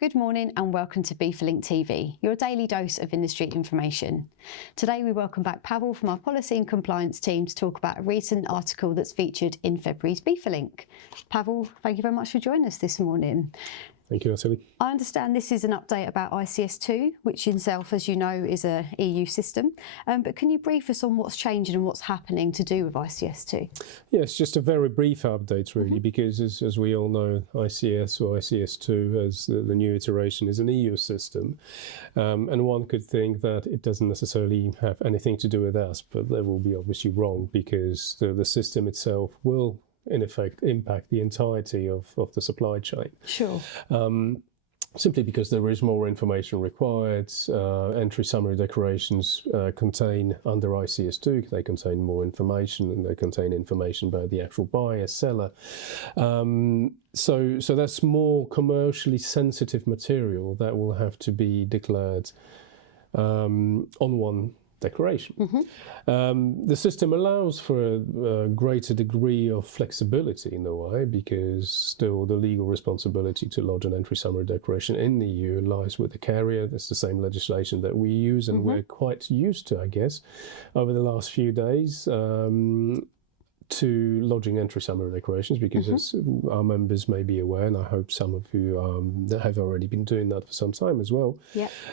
Good morning and welcome to BIFAlink TV, your daily dose of industry information. Today we welcome back Paweł from our policy and compliance team to talk about a recent article that's featured in February's BIFAlink. Paweł, thank you very much for joining us this morning. Thank you, Natalie. I understand this is an update about ICS2, which in itself, as you know, is a EU system. But can you brief us on what's changing and what's happening to do with ICS2? Yes, just a very brief update, really, because as we all know, ICS or ICS2, as the new iteration, is an EU system. And one could think that it doesn't necessarily have anything to do with us, but that will be obviously wrong, because the system itself will in effect impact the entirety of the supply chain. Sure. Simply because there is more information required. Entry summary declarations contain, under ICS2, they contain more information, and they contain information about the actual buyer, seller. So that's more commercially sensitive material that will have to be declared on one declaration. The system allows for a greater degree of flexibility in a way, because still the legal responsibility to lodge an entry summary declaration in the EU lies with the carrier. That's the same legislation that we use, and we're quite used to, I guess, over the last few days, to lodging entry summary declarations, because as our members may be aware, and I hope some of you have already been doing that for some time as well,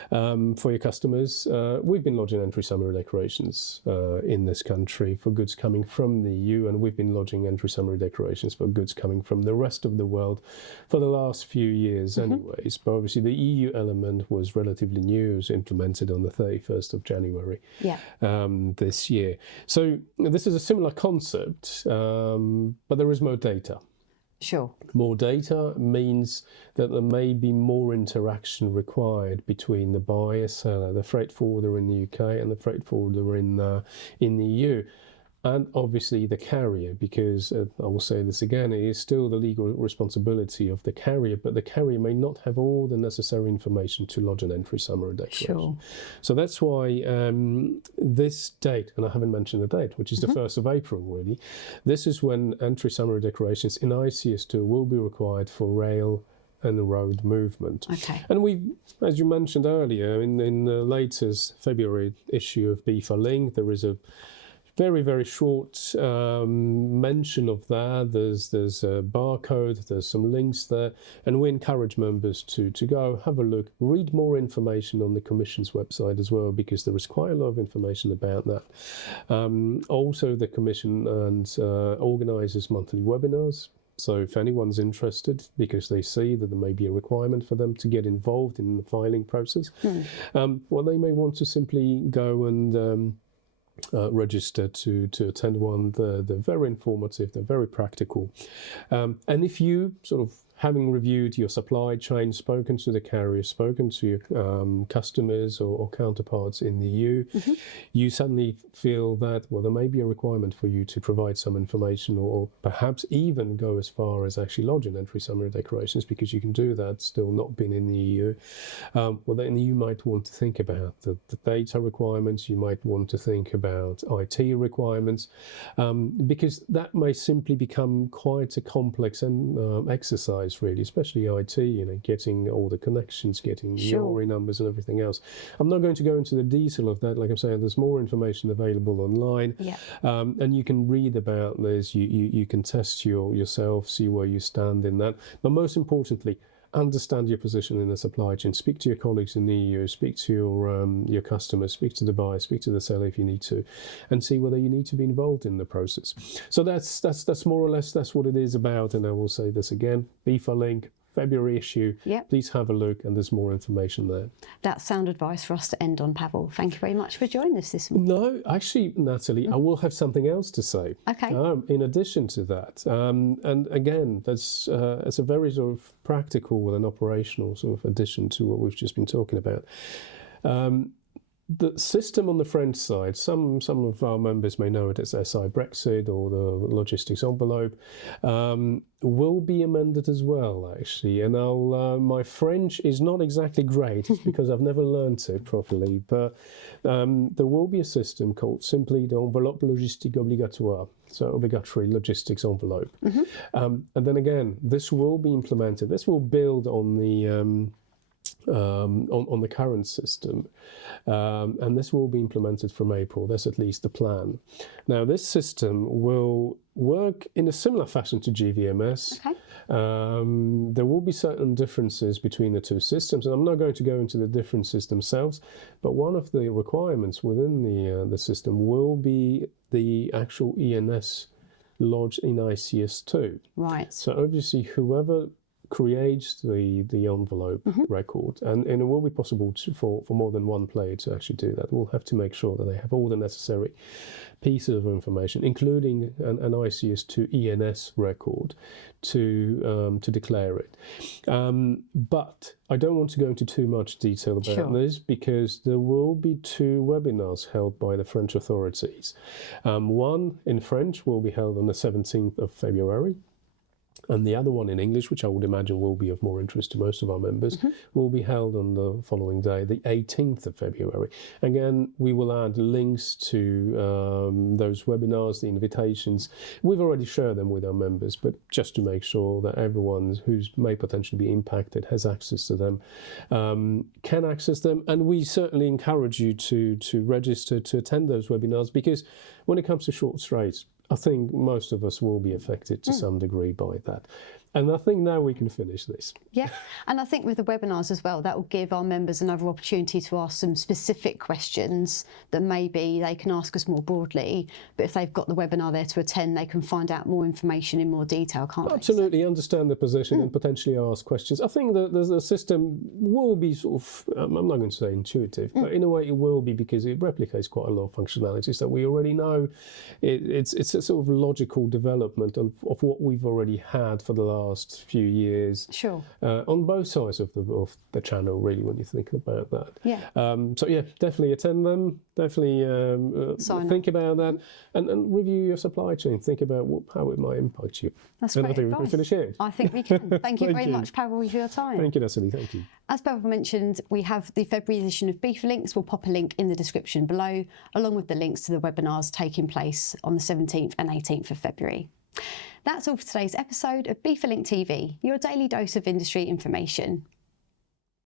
for your customers, we've been lodging entry summary declarations in this country for goods coming from the EU, and we've been lodging entry summary declarations for goods coming from the rest of the world for the last few years anyways. But obviously the EU element was relatively new. It was implemented on the 31st of January this year. So this is a similar concept, but there is more data. Sure. More data means that there may be more interaction required between the buyer, seller, the freight forwarder in the UK and the freight forwarder in the EU. And obviously the carrier, because I will say this again, it is still the legal responsibility of the carrier, but the carrier may not have all the necessary information to lodge an entry summary declaration. Sure. So that's why this date, and I haven't mentioned the date, which is the 1st of April really, this is when entry summary declarations in ICS2 will be required for rail and the road movement. Okay. And we, as you mentioned earlier, in the latest February issue of BIFAlink, there is a very, very short mention of that. There's a barcode, there's some links there, and we encourage members to go have a look, read more information on the Commission's website as well, because there is quite a lot of information about that. Also, the Commission organises monthly webinars. So if anyone's interested, because they see that there may be a requirement for them to get involved in the filing process, well, they may want to simply go and register to attend one. They're very informative, they're very practical. And if you sort of, having reviewed your supply chain, spoken to the carrier, spoken to your customers or counterparts in the EU, you suddenly feel that, well, there may be a requirement for you to provide some information, or perhaps even go as far as actually lodging entry summary declarations, because you can do that still not being in the EU. Well, then you might want to think about the data requirements, you might want to think about IT requirements, because that may simply become quite a complex exercise, really, especially IT, getting all the connections, getting the ORI numbers and everything else. I'm not going to go into the detail of that. Like I'm saying, there's more information available online, and you can read about this, you can test yourself, see where you stand in that. But most importantly, understand your position in the supply chain. Speak to your colleagues in the EU, speak to your customers, speak to the buyer, speak to the seller if you need to, and see whether you need to be involved in the process. So that's more or less, that's what it is about. And I will say this again, BIFAlink, February issue. Please have a look, and there's more information there. That's sound advice for us to end on, Paweł. Thank you very much for joining us this morning. No, actually, Natalie, I will have something else to say. Okay. In addition to that, and again, that's it's a very sort of practical and operational sort of addition to what we've just been talking about. The system on the French side, some of our members may know it as SI Brexit or the logistics envelope, will be amended as well, actually. And my French is not exactly great because I've never learnt it properly, but there will be a system called simply the enveloppe logistique obligatoire, so obligatory logistics envelope. And then again, this will be implemented. This will build on the on the current system, and this will be implemented from April. That's at least the plan. Now, this system will work in a similar fashion to GVMS. Okay. There will be certain differences between the two systems, and I'm not going to go into the differences themselves, but one of the requirements within the system will be the actual ENS lodged in ICS2. Right. So obviously, whoever creates the envelope record, and it will be possible for more than one player to actually do that. We'll have to make sure that they have all the necessary pieces of information, including an ICS2 ENS record, to declare it. But I don't want to go into too much detail about this, because there will be 2 webinars held by the French authorities. One in French will be held on the 17th of February. And the other one in English, which I would imagine will be of more interest to most of our members, will be held on the following day, the 18th of February. Again, we will add links to those webinars, the invitations. We've already shared them with our members, but just to make sure that everyone who may potentially be impacted has access to them, can access them. And we certainly encourage you to register to attend those webinars, because when it comes to short straits, I think most of us will be affected to some degree by that. And I think now we can finish this. Yeah, and I think with the webinars as well, that will give our members another opportunity to ask some specific questions that maybe they can ask us more broadly, but if they've got the webinar there to attend, they can find out more information in more detail, can't they? Absolutely, understand the position and potentially ask questions. I think that the system will be sort of, I'm not going to say intuitive, but in a way it will be, because it replicates quite a lot of functionalities that we already know. It's a sort of logical development of what we've already had for the last few years, on both sides of the channel, really, when you think about that. So yeah, definitely attend them, definitely think about that, and review your supply chain, think about how it might impact you. That's and great I think advice. we can finish here. I think we can. Thank you very much, Paweł, for your time. Thank you, Natalie. Thank you. As Paweł mentioned, we have the February edition of BIFAlinks. We'll pop a link in the description below, along with the links to the webinars taking place on the 17th and 18th of February. That's all for today's episode of BIFAlink TV, your daily dose of industry information.